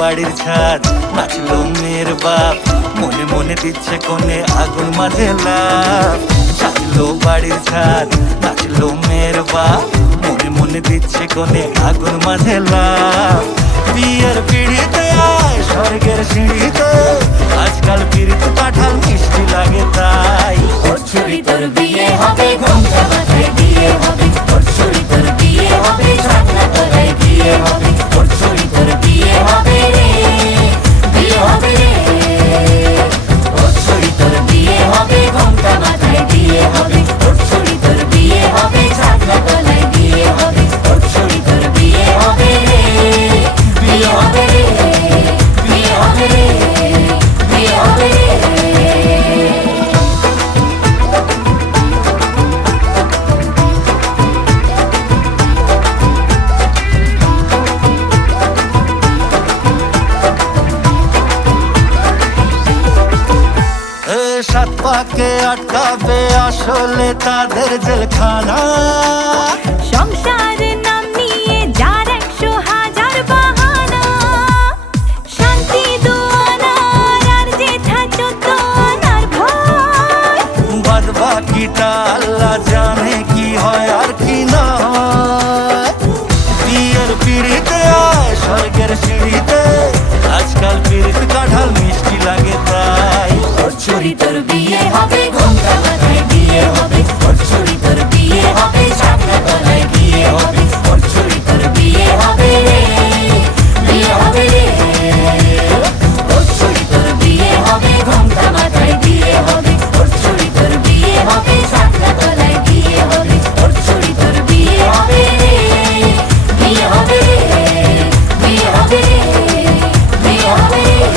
বাড়ির ছাদ, নাচলো মেয়ের বাপ, মনে মনে দিচ্ছে কোণে আগুন মাঝে লাভ। সাজলো বাড়ির ছাদ, নাচলো মেয়ের বাপ, মনে মনে দিচ্ছে কোণে আগুন মাঝে লাভ। বিয়ের পিড়িতে আয় স্বর্গের সিঁড়িতে, আজকাল পিড়িতে কাঁঠাল মিষ্টি লাগে তাই। ওর ছুরি তোর বিয়ে হবে, ঘোমটা মাথায় দিয়ে হবে। ওর ছুরি তোর বিয়ে হবে, ছাগনা তলায় দিয়ে হবে। ওর ছুরি তোর বিয়ে হবে রে, বিয়ে হবে রে। ওর ছুরি তোর বিয়ে হবে, ঘোমটা মাথায় দিয়ে হবে। ওর ছুরি তোর বিয়ে হবে, ছাগনা তলায় দিয়ে হবে। ওর ছুরি তোর বিয়ে হবে রে, বিয়ে হবে রে, বিয়ে হবে রে, বিয়ে হবে রে। সাত পাকে আটকাবে আসলে তাদের জেলখানা। সংসার নাম নিয়ে যার 100,000 বাহানা, শান্তি দুয়ানার আর জেঠা 14 আনার ভয়। বাদ বাকিটা আল্লাহ জানে কি হয় আর কি না হয়। বিয়ের পিড়িতে আয় স্বর্গের সিঁড়িতে, আজকাল পিড়িতে কাঁঠাল মিষ্টি লাগে তাই। ওর ছুরি তোর বিয়ে হবে, ঘোমটা মাথায় দিয়ে হবে। ওর ছুরি তোর বিয়ে হবে, ছাগনা তলায় দিয়ে হবে। ওর ছুরি তোর বিয়ে হবে রে, বিয়ে হবে রে। ওর ছুরি তোর বিয়ে হবে, ঘোমটা মাথায় দিয়ে হবে। ওর ছুরি তোর বিয়ে হবে, ছাগনা তলায় দিয়ে হবে। ওর ছুরি তোর বিয়ে হবে রে, বিয়ে হবে রে, বিয়ে হবে রে, বিয়ে হবে রে।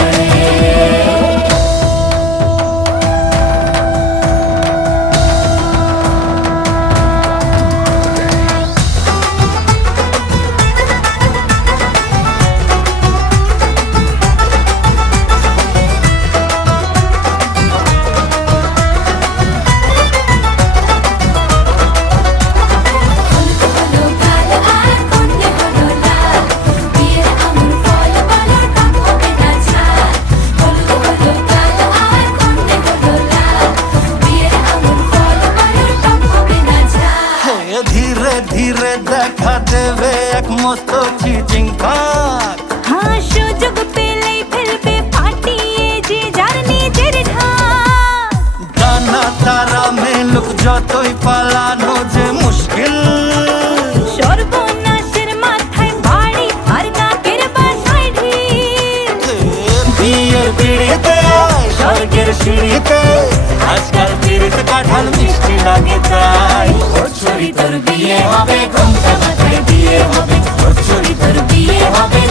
ধীরে ধীরে দেখা দেবে এক মস্ত চিচিং ফাঁক। হ্যাঁ, সুযোগ পেলেই ফেলবে ফাটিয়ে যে যার নিজের ঢাক। ডানা তারা মেলুক যতই পালানো যে মুশকিল। সর্বনাশের মাথায় বাড়ি আর নাকের বাসায় ঢিল। বিয়ের পিড়িতে আয় স্বর্গের সিঁড়িতে, আজকাল পিড়িতে কাঁঠাল মিষ্টি লাগে তাই। ওর ছুরি তোর বিয়ে হবে, ঘোমটা মাথায় দিয়ে হবে। ওর ছুরি তোর বিয়ে হবে,